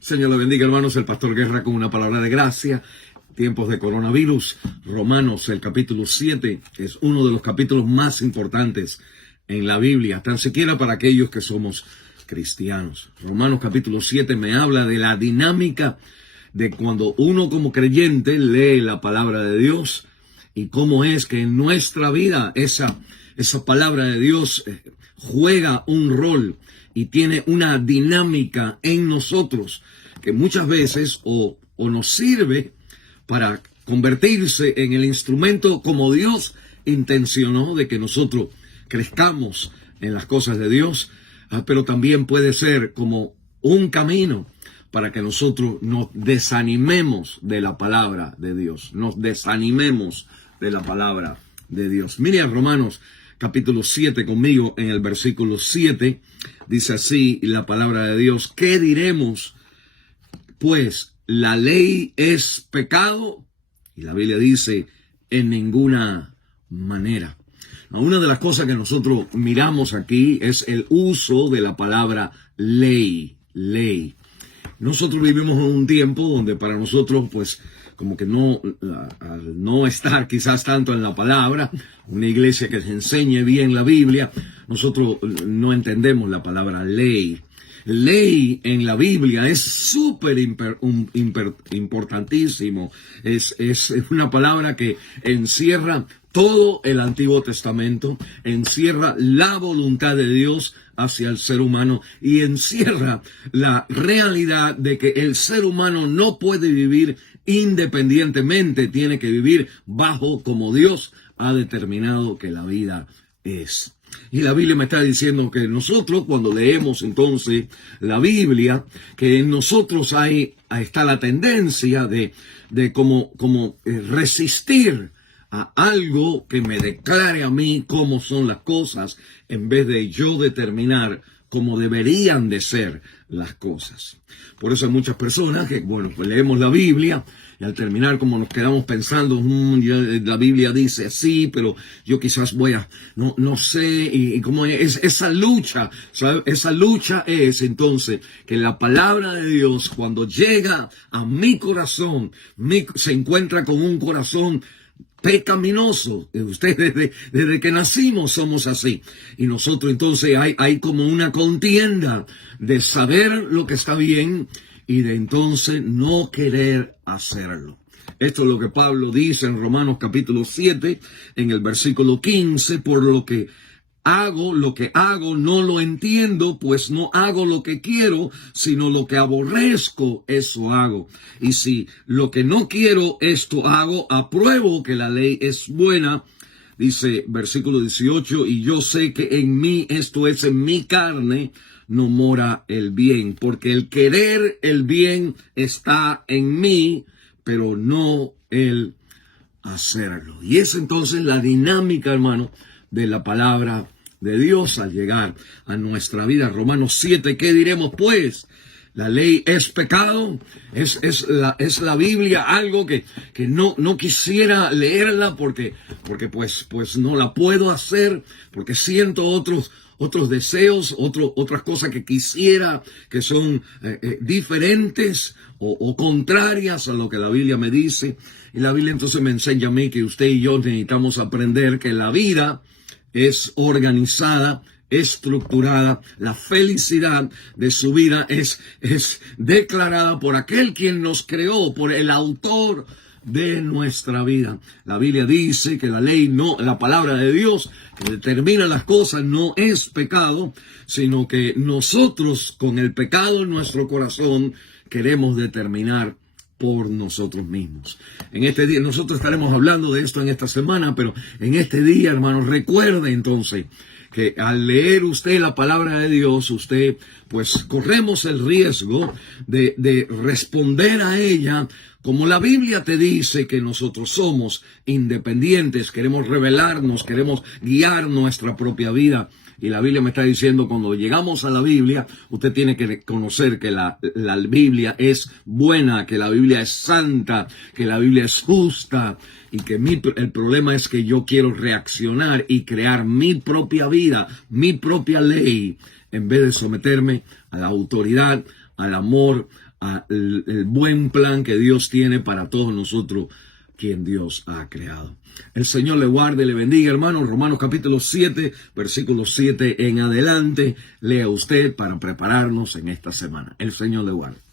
Señor le bendiga, hermanos. El pastor Guerra con una palabra de gracia. Tiempos de coronavirus. Romanos, el capítulo 7, es uno de los capítulos más importantes en la Biblia, tan siquiera para aquellos que somos cristianos. Romanos capítulo 7 me habla de la dinámica de cuando uno como creyente lee la palabra de Dios y cómo es que en nuestra vida esa palabra de Dios juega un rol y tiene una dinámica en nosotros que muchas veces o nos sirve para convertirse en el instrumento como Dios intencionó de que nosotros crezcamos en las cosas de Dios, pero también puede ser como un camino para que nosotros nos desanimemos de la palabra de Dios, nos desanimemos de la palabra de Dios. Mire a Romanos capítulo 7 conmigo, en el versículo 7, dice así la palabra de Dios: ¿qué diremos? Pues la ley es pecado, y la Biblia dice, en ninguna manera. Una de las cosas que nosotros miramos aquí es el uso de la palabra ley. Nosotros vivimos en un tiempo donde para nosotros, pues, como que al no estar quizás tanto en la palabra, una iglesia que se enseñe bien la Biblia, nosotros no entendemos la palabra ley. Ley en la Biblia es súper importantísimo. Es una palabra que encierra todo el Antiguo Testamento, encierra la voluntad de Dios hacia el ser humano y encierra la realidad de que el ser humano no puede vivir independientemente, tiene que vivir bajo como Dios ha determinado que la vida es. Y la Biblia me está diciendo que nosotros, cuando leemos entonces la Biblia, que en nosotros está la tendencia de como resistir a algo que me declare a mí cómo son las cosas, en vez de yo determinar cómo deberían de ser las cosas. Por eso hay muchas personas que, pues leemos la Biblia y al terminar como nos quedamos pensando, la Biblia dice así, pero yo quizás no sé, y como es esa lucha, ¿sabe? Esa lucha es entonces que la palabra de Dios cuando llega a mi corazón, se encuentra con un corazón pecaminoso. Ustedes desde que nacimos somos así. Y nosotros entonces hay como una contienda de saber lo que está bien y de entonces no querer hacerlo. Esto es lo que Pablo dice en Romanos capítulo 7, en el versículo 15, por lo que hago, no lo entiendo, pues no hago lo que quiero, sino lo que aborrezco, eso hago. Y si lo que no quiero, esto hago, apruebo que la ley es buena. Dice versículo 18, y yo sé que en mí, esto es en mi carne, no mora el bien, porque el querer el bien está en mí, pero no el hacerlo. Y es entonces la dinámica, hermano, de la palabra de Dios al llegar a nuestra vida. Romanos 7, ¿qué diremos pues? La ley es pecado, es la Biblia algo que no quisiera leerla porque pues no la puedo hacer, porque siento otros deseos, otras cosas que quisiera que son diferentes o contrarias a lo que la Biblia me dice. Y la Biblia entonces me enseña a mí que usted y yo necesitamos aprender que la vida es organizada, estructurada, la felicidad de su vida es declarada por aquel quien nos creó, por el autor de nuestra vida. La Biblia dice que la palabra de Dios que determina las cosas no es pecado, sino que nosotros con el pecado en nuestro corazón queremos determinar por nosotros mismos. En este día, nosotros estaremos hablando de esto en esta semana, pero en este día, hermanos, recuerde entonces que al leer usted la palabra de Dios, usted, pues, corremos el riesgo de responder a ella como la Biblia te dice que nosotros somos independientes, queremos revelarnos, queremos guiar nuestra propia vida. Y la Biblia me está diciendo, cuando llegamos a la Biblia, usted tiene que conocer que la Biblia es buena, que la Biblia es santa, que la Biblia es justa, y que el problema es que yo quiero reaccionar y crear mi propia vida, mi propia ley, en vez de someterme a la autoridad, al amor, al buen plan que Dios tiene para todos nosotros, quien Dios ha creado. El Señor le guarde y le bendiga, hermanos. Romanos capítulo 7, versículo 7 en adelante. Lea usted para prepararnos en esta semana. El Señor le guarde.